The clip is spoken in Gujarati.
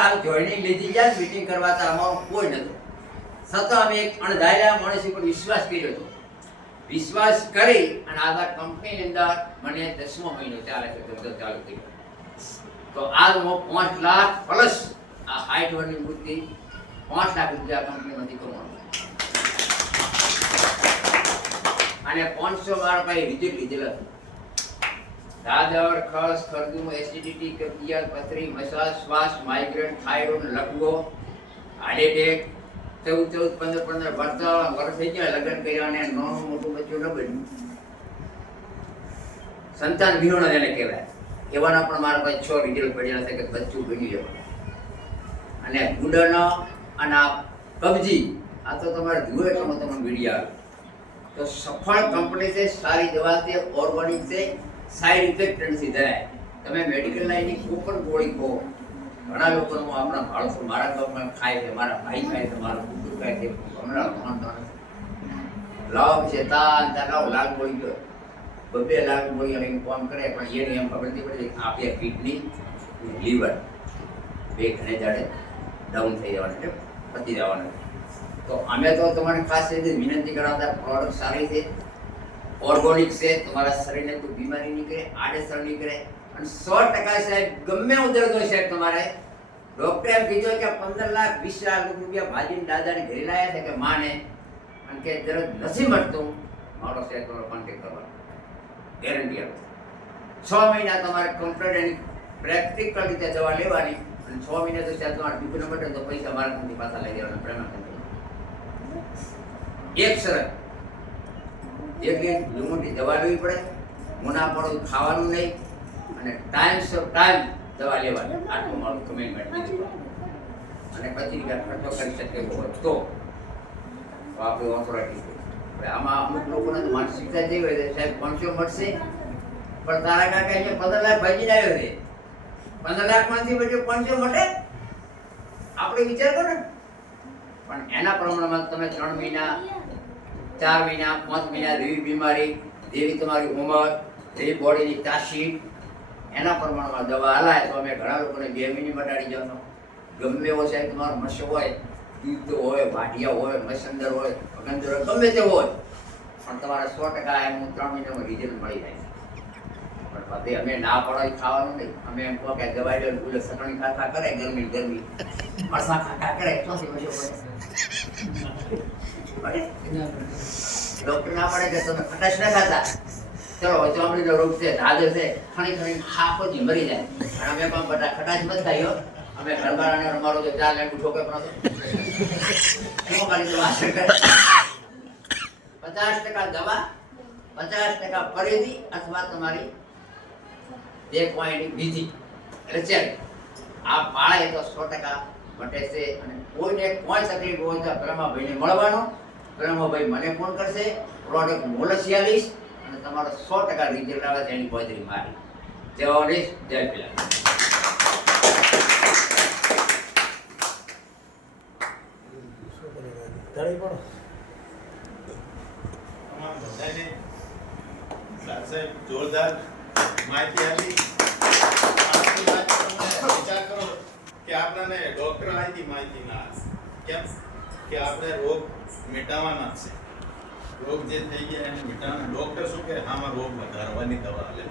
આ જોઈનિંગ અને પાંચ લાખ પ્લસ આ હાઈટ વરની પાંચ લાખ રૂપિયા કંપનીમાંથી કમાણું અને પાંચસો વાર પાસે રિજેક્ટ લીધેલા હતું દાદર ખસ ખરદું એસિડિટી કબજિયાત પથરી, મસાજ, શ્વાસ માઇગ્રેન થાઇરોઇડ લકવો હાર્ટ એટેક ચૌદ ચૌદ, પંદર પંદર ભરતા વર્ષ થઈ ગયા, લગ્ન કર્યા અને નાનું મોટું બચ્ચું ન બન્યું. સંતાન વિહોણ એને કહેવાય. એવાના પણ મારા પાસે છ રિઝલ્ટ પડ્યા છે કે બચ્ચું બન્યું એવા અને ગુંડનો અને આ કબજી, આ તો તમારે જુએ તો તમને વીડિયો આવે. તો સફળ કંપની છે, સારી દવા છે ઓર્ગોનિક છે સાઈડ ઇફેક્ટ નથી તમે મેડિકલ લાઈનની કોઈ પણ ગોળી ખો, ઘણા લોકોનો આપણા માણસો મારા ગામમાં ખાય છે, મારા ભાઈ ખાય છે, મારા કુટુંબ ખાય છે હમણાં માનતો નથી. લાવ છે તાન તાન લાવ લાખ ગોળી ગયો. બબે લાખ ગોળી અમે કોમ કરે પણ એને એમ ખબર નથી પડતી આપે કિડની લીવર બે ઘણે જાડે ડાઉન થઈ જવાના છે, પતી જવાના તો અમે તો તમારે ખાસ રીતે વિનંતી કરાવતા પ્રોડક્ટ સારી છે ઓર્ગોનિક છે, તમારા શરીરને કોઈ બીમારી નીકળે આડેસર નીકળે અને સો ટકા સાહેબ, ગમે એવું દર્દ હોય સાહેબ તમારે ડૉક્ટરે એમ કીધું કે પંદર લાખ, વીસ લાખ રૂપિયા ભાજીને દાદાને ઘરે લાયા છે કે માને, અને કે દર્દ નથી મળતું, મારો સાહેબ તમારો કોન્ટેક્ટ કરવાનો ગેરંટી આપો. છ મહિના તમારે કમ્પ્લેટ એની પ્રેક્ટિકલ રીતે દવા લેવાની, અને છ મહિના તો સાહેબ તમારે દુઃખ નંબર તો પૈસા મારા પાછા લઈ દેવાના પ્રેમ એક શરત. એટલી મોટી દવા લેવી પડે મુનાફળું ખાવાનું નહીં અને ટાઈમ સો ટાઈમ દવા લેવાની. આટલું મારું કમિટમેન્ટ દીધું અને પછી ખર્ચો કરી શકે એવો તો. આપણે ઓથોરિટી હવે આમાં અમુક લોકોને તો માનસિકતા જેવી હોય સાહેબ પાંચસો મળશે. પણ તારા કાકા અહીંયા પંદર લાખ ભાગી આવ્યો છે. પંદર લાખમાંથી પછી પાંચસો મળે? આપણે વિચાર કરો ને. પણ એના પ્રમાણમાં તમે ત્રણ મહિના ચાર મહિના, પાંચ મહિના જેવી બીમારી, જેવી તમારી ઉંમર, જેવી બોડીની તાસીર, એના પ્રમાણમાં દવા હલાય તો અમે ઘણા લોકોને બે મહિને મટાડી જવાનો ગમે એવો સાહેબ તમારો મસ્યો હોય, તીર્થ હોય, વાઢિયા હોય, મસંદર હોય અગંદર હોય, ગમે તે હોય, પણ તમારે સો ટકા એનું ત્રણ મહિનામાં રિઝલ્ટ મળી જાય. પણ પછી અમે ના પડાય ખાવાનું નહીં. અમે એમ કહો કે દવાઈ લો સટણી ખાખા કરે, ગરમી ગરમી. મરસા ખાતા કરે પડે પડે ડોક્ટર ના પડે કે તમે ખટાશ ના ખાતા. ચલો ચામડીનો રોગ છે ધાજો છે, ખણી ખણી હાફો જ મરી જાય. અને અમે પણ બધા ખટાશ મત ખાયો અમે ઘરવાળાને અમારો તો ચાર લાખ ઠોકે પણ હતો. પચાસ ટકા દવા, પચાસ ટકા પરેજી અથવા તમારી બે પોઈન્ટ બીજી. એટલે છે આ પાળે તો સો ટકા મટે છે અને કોઈને કોઈ તકલીફ હોય તો બ્રહ્માભાઈને મળવાનો. બ્રહ્માભાઈ મને ફોન કરશે. પ્રોડક્ટ મોલસી આવીશ અને તમારો સો ટકા રિઝલ્ટ આવે તેની બોધરી મારી. જય ઓડિશ જય પિલા તાળી પડો. તમામ બધાને સાહેબ સાહેબ જોરદાર માહિતી આપી. તમે વિચાર કરો કે આપણને ડોક્ટર આથી માહિતી ના કેમ? કે આપણે રોગ મિટાવવાના છે. રોગ જે થઈ ગયા એને મિટાવવાના ડોક્ટર શું કે આમાં રોગ વધારવાની દવા આપે